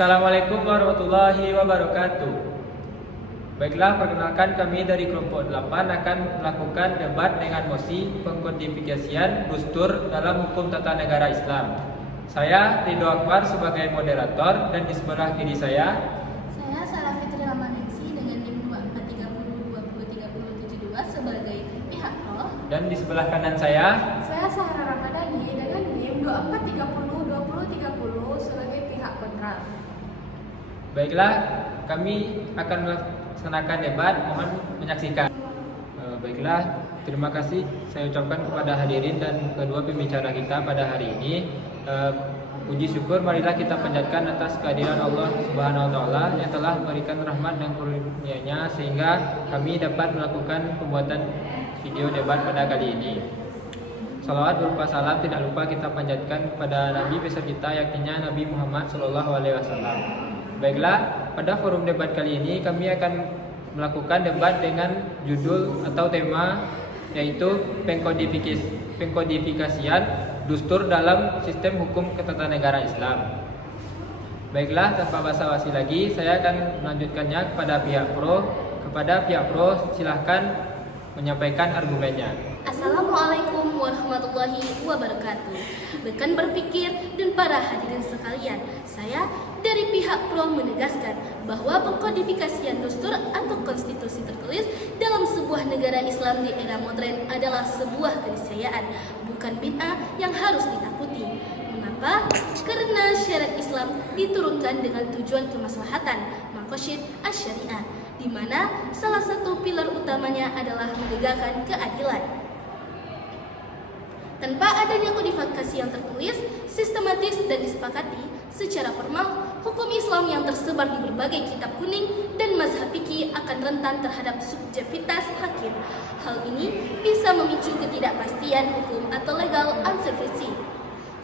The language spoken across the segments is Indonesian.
Assalamualaikum warahmatullahi wabarakatuh. Baiklah, perkenalkan kami dari kelompok 8 akan melakukan debat dengan mosi pengkodifikasian Dustur dalam hukum tata negara Islam. Saya Ridho Akbar sebagai moderator dan di sebelah kiri saya Sarah Fitri Ramaningsi dengan NIM 2430203072 sebagai pihak pro. dan di sebelah kanan saya Sarah Ramadhani dengan NIM 24302030 sebagai pihak kontra. Baiklah, kami akan melaksanakan debat, mohon menyaksikan. Baiklah, terima kasih saya ucapkan kepada hadirin dan kedua pembicara kita pada hari ini. Puji syukur marilah kita panjatkan atas kehadiran Allah Subhanahu wa taala yang telah memberikan rahmat dan karunia-Nya sehingga kami dapat melakukan pembuatan video debat pada kali ini. Salawat berupa salam tidak lupa kita panjatkan kepada Nabi besar kita yakinnya Nabi Muhammad SAW. Baiklah, pada forum debat kali ini kami akan melakukan debat dengan judul atau tema yaitu pengkodifikasian Dustur dalam sistem hukum ketatanegaraan Islam. Baiklah, tanpa basa-basi lagi, saya akan melanjutkannya kepada pihak pro. Kepada pihak pro, silahkan menyampaikan argumennya. Assalamualaikum warahmatullahi wabarakatuh. Rekan berpikir dan para hadirin sekalian, saya dari pihak pro menegaskan bahwa pengkodifikasian Dustur atau konstitusi tertulis dalam sebuah negara Islam di era modern adalah sebuah keniscayaan, bukan bid'ah yang harus ditakuti. Mengapa? Karena syariat Islam diturunkan dengan tujuan kemaslahatan, maqasid asy-syariah, di mana salah satu pilar utamanya adalah menegakkan keadilan. Tanpa adanya kodifikasi yang tertulis, sistematis dan disepakati secara formal, hukum Islam yang tersebar di berbagai kitab kuning dan mazhab fikih akan rentan terhadap subjektivitas hakim. Hal ini bisa memicu ketidakpastian hukum atau legal uncertainty.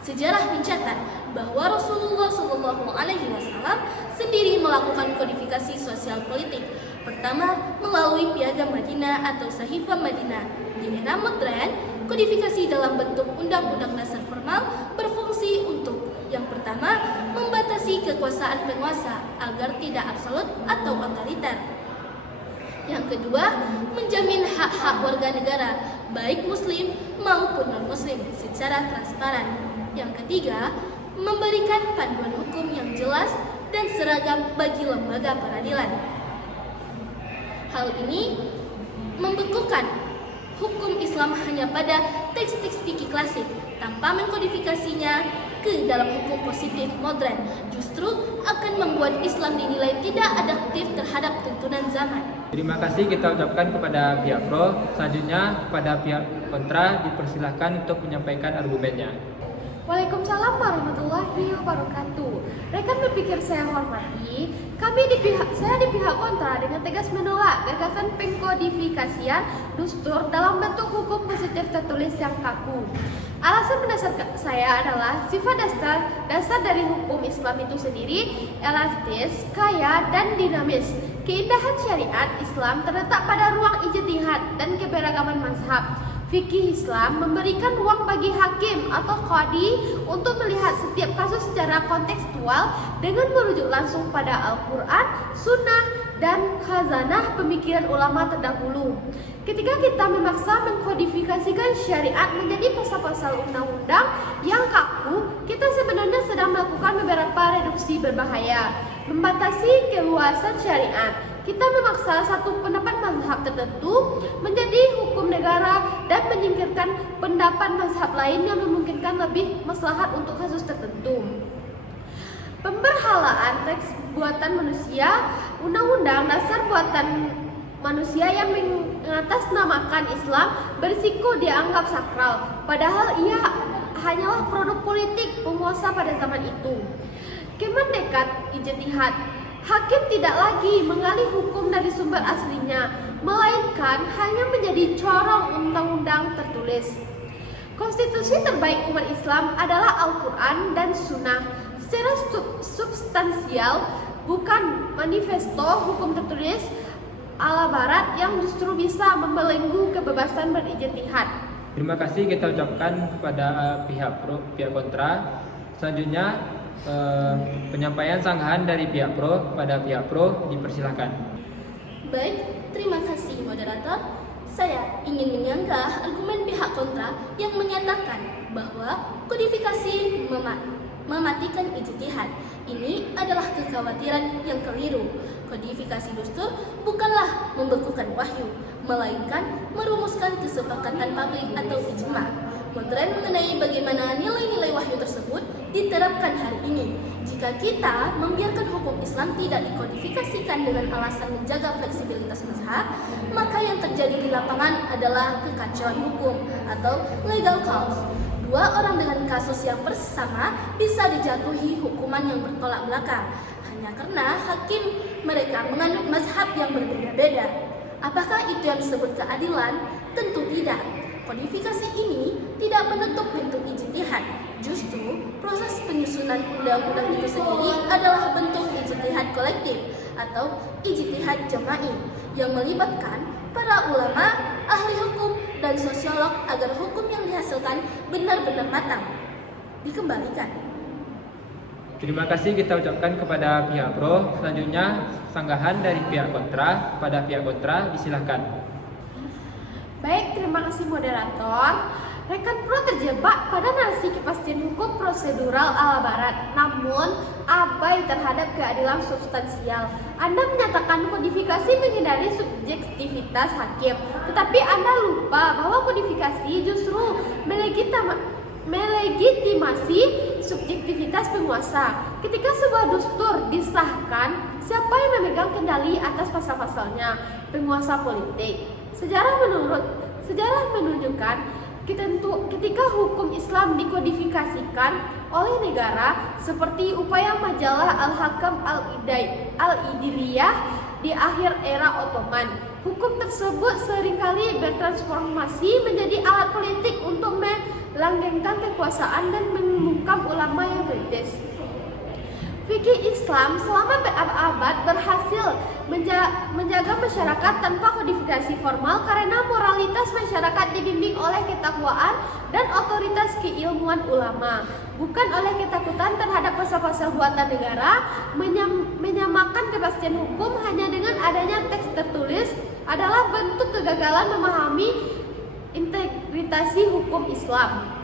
Sejarah mencatat bahwa Rasulullah SAW sendiri melakukan kodifikasi sosial politik. Pertama, melalui Piagam Madinah atau Sahifah Madinah. Di era modern, kodifikasi dalam bentuk undang-undang dasar formal berfungsi untuk yang pertama, membatasi kekuasaan penguasa agar tidak absolut atau otoriter. Yang kedua, menjamin hak-hak warga negara, baik muslim maupun non-muslim secara transparan. Yang ketiga, memberikan panduan hukum yang jelas dan seragam bagi lembaga peradilan. Hal ini membekukan hukum Islam hanya pada teks-teks fikih klasik tanpa mengkodifikasinya ke dalam hukum positif modern, justru akan membuat Islam dinilai tidak adaptif terhadap tuntunan zaman. Terima kasih kita ucapkan kepada pihak pro. Selanjutnya kepada pihak kontra dipersilahkan untuk menyampaikan argumennya. Waalaikumsalam warahmatullahi wabarakatuh. Rekan berpikir saya hormati, saya di pihak kontra dengan tegas menolak gagasan pengkodifikasian Dustur dalam bentuk hukum positif tertulis yang kaku. Alasan mendasar saya adalah sifat dasar dari hukum Islam itu sendiri elastis, kaya, dan dinamis. Keindahan syariat Islam terletak pada ruang ijtihad dan keberagaman mazhab. Fikih Islam memberikan ruang bagi hakim atau qadi untuk melihat setiap kasus secara kontekstual dengan merujuk langsung pada Al-Quran, Sunnah, dan khazanah pemikiran ulama terdahulu. Ketika kita memaksa mengkodifikasikan syariat menjadi pasal-pasal undang-undang yang kaku, kita sebenarnya sedang melakukan beberapa reduksi berbahaya, membatasi keluasan syariat. Kita memaksa satu pendapat mazhab tertentu menjadi hukum negara dan menyingkirkan pendapat mazhab lain yang memungkinkan lebih maslahat untuk kasus tertentu. Pemberhalaan teks buatan manusia, undang-undang dasar buatan manusia yang mengatasnamakan Islam berisiko dianggap sakral, padahal ia hanyalah produk politik penguasa pada zaman itu. Kemerdekaan ijtihad. Hakim tidak lagi mengalih hukum dari sumber aslinya, melainkan hanya menjadi corong undang-undang tertulis. Konstitusi terbaik umat Islam adalah Al-Quran dan Sunnah. Secara substansial, bukan manifesto hukum tertulis ala Barat yang justru bisa membelenggu kebebasan berijtihad. Terima kasih kita ucapkan kepada pihak pro, pihak kontra. Selanjutnya Penyampaian sanggahan dari pihak pro kepada pihak pro dipersilahkan. Baik, terima kasih moderator. Saya ingin menyanggah argumen pihak kontra yang menyatakan bahwa kodifikasi mematikan ijtihad. Ini adalah kekhawatiran yang keliru. Kodifikasi dustur bukanlah membekukan wahyu, melainkan merumuskan kesepakatan publik atau ijma. Modern mengenai bagaimana nilai-nilai wahyu tersebut diterapkan hari ini. Jika kita membiarkan hukum Islam tidak dikodifikasikan dengan alasan menjaga fleksibilitas mazhab, maka yang terjadi di lapangan adalah kekacauan hukum atau legal chaos. Dua orang dengan kasus yang bersama bisa dijatuhi hukuman yang bertolak belakang hanya karena hakim mereka menganut mazhab yang berbeda-beda. Apakah itu yang disebut keadilan? Tentu tidak. Kodifikasi ini tidak menutup pintu ijtihad. Justru, proses penyusunan undang-undang itu sendiri adalah bentuk ijtihad kolektif atau ijtihad jama'i yang melibatkan para ulama, ahli hukum, dan sosiolog agar hukum yang dihasilkan benar-benar matang. Dikembalikan. Terima kasih kita ucapkan kepada pihak pro. Selanjutnya, sanggahan dari pihak kontra kepada pihak kontra disilahkan. Baik, terima kasih moderator. Rekan pro terjebak pada narasi kepastian hukum prosedural ala barat, namun abai terhadap keadilan substansial. Anda menyatakan kodifikasi menghindari subjektivitas hakim, tetapi Anda lupa bahwa kodifikasi justru melegitimasi subjektivitas penguasa. Ketika sebuah dustur disahkan, siapa yang memegang kendali atas pasal-pasalnya? Penguasa politik. Sejarah menunjukkan ketika hukum Islam dikodifikasikan oleh negara seperti upaya majalah Al-Hakam Al-Idiliyah di akhir era Ottoman, hukum tersebut seringkali bertransformasi menjadi alat politik untuk melanggengkan kekuasaan dan membungkam ulama yang kritis. Fikih Islam selama berabad-abad berhasil menjaga masyarakat tanpa kodifikasi formal karena moralitas masyarakat dibimbing oleh ketakwaan dan otoritas keilmuan ulama, bukan oleh ketakutan terhadap pasal-pasal buatan negara. Menyamakan kepastian hukum hanya dengan adanya teks tertulis adalah bentuk kegagalan memahami integritas hukum Islam.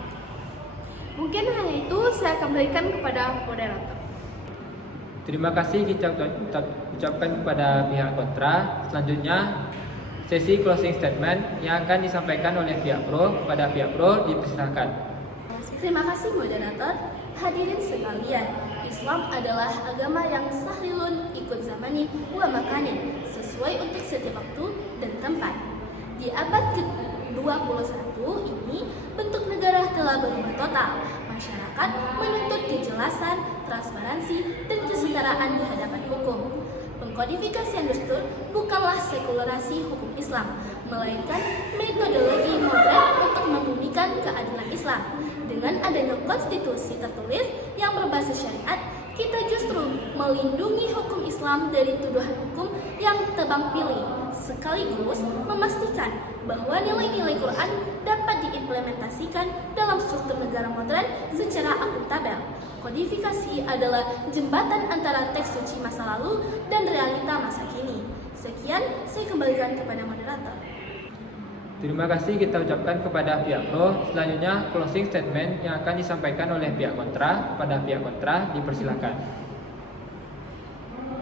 Mungkin hanya itu saya kembalikan kepada moderator. Terima kasih kita ucapkan kepada pihak kontra. Selanjutnya, sesi closing statement yang akan disampaikan oleh pihak pro kepada pihak pro dipersilakan. Terima kasih moderator. Hadirin sekalian, Islam adalah agama yang sahrilun ikut zamani wa makanin, sesuai untuk setiap waktu dan tempat. Di abad ke-21 ini, bentuk negara telah berubah total. Masyarakat menuntut kejelasan, transparansi, dan kesetaraan di hadapan hukum. Pengkodifikasian dustur bukanlah sekulerasi hukum Islam, melainkan metodologi modern untuk membumikan keadilan Islam. Dengan adanya konstitusi tertulis yang berbasis syariat, kita justru melindungi hukum Islam dari tuduhan hukum yang tebang pilih, sekaligus memastikan bahwa nilai-nilai Quran dapat diimplementasikan dalam struktur negara modern secara akuntabel. Kodifikasi adalah jembatan antara teks suci masa lalu dan realita masa kini. Sekian, saya kembalikan kepada moderator. Terima kasih kita ucapkan kepada pihak pro. Selanjutnya, closing statement yang akan disampaikan oleh pihak kontra kepada pihak kontra dipersilakan.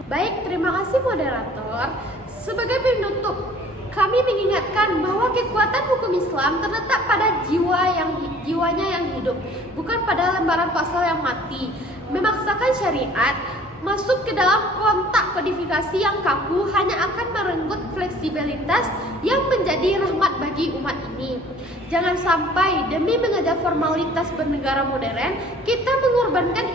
Baik, terima kasih moderator. Sebagai penutup, kami mengingatkan bahwa kekuatan hukum Islam terletak pada jiwanya yang hidup, bukan pada lembaran pasal yang mati. Memaksakan syariat masuk ke dalam kontak kodifikasi yang kaku hanya akan merenggut fleksibilitas yang menjadi rahmat bagi umat ini. Jangan sampai demi mengejar formalitas bernegara modern, kita mengorbankan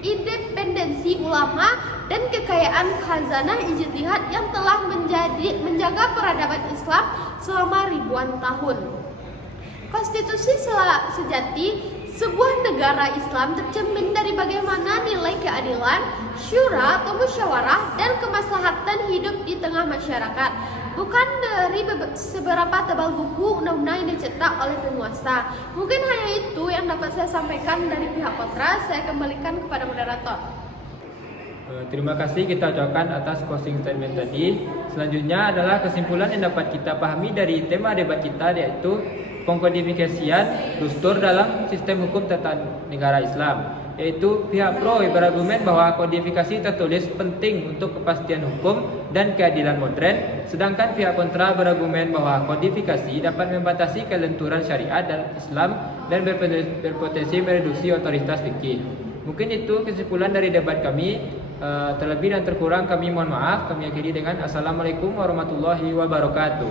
independensi ulama dan kekayaan khazanah ijtihad yang telah menjaga peradaban Islam selama ribuan tahun. Konstitusi sejati sebuah negara Islam tercermin dari bagaimana nilai keadilan, syura atau musyawarah, dan kemaslahatan hidup di tengah masyarakat. bukan dari seberapa tebal buku undang-undang yang dicetak oleh penguasa. Mungkin hanya itu yang dapat saya sampaikan dari pihak kontra. Saya kembalikan kepada moderator. Terima kasih kita ucapkan atas closing statement tadi. Selanjutnya adalah kesimpulan yang dapat kita pahami dari tema debat kita, yaitu pengkodifikasian dustur dalam sistem hukum tata negara Islam. Yaitu pihak pro berargumen bahwa kodifikasi tertulis penting untuk kepastian hukum dan keadilan modern, sedangkan pihak kontra berargumen bahwa kodifikasi dapat membatasi kelenturan syariat dan Islam dan berpotensi mereduksi otoritas fikih. Mungkin itu kesimpulan dari debat kami. Terlebih dan terkurang kami mohon maaf. Kami akhiri dengan Assalamualaikum warahmatullahi wabarakatuh.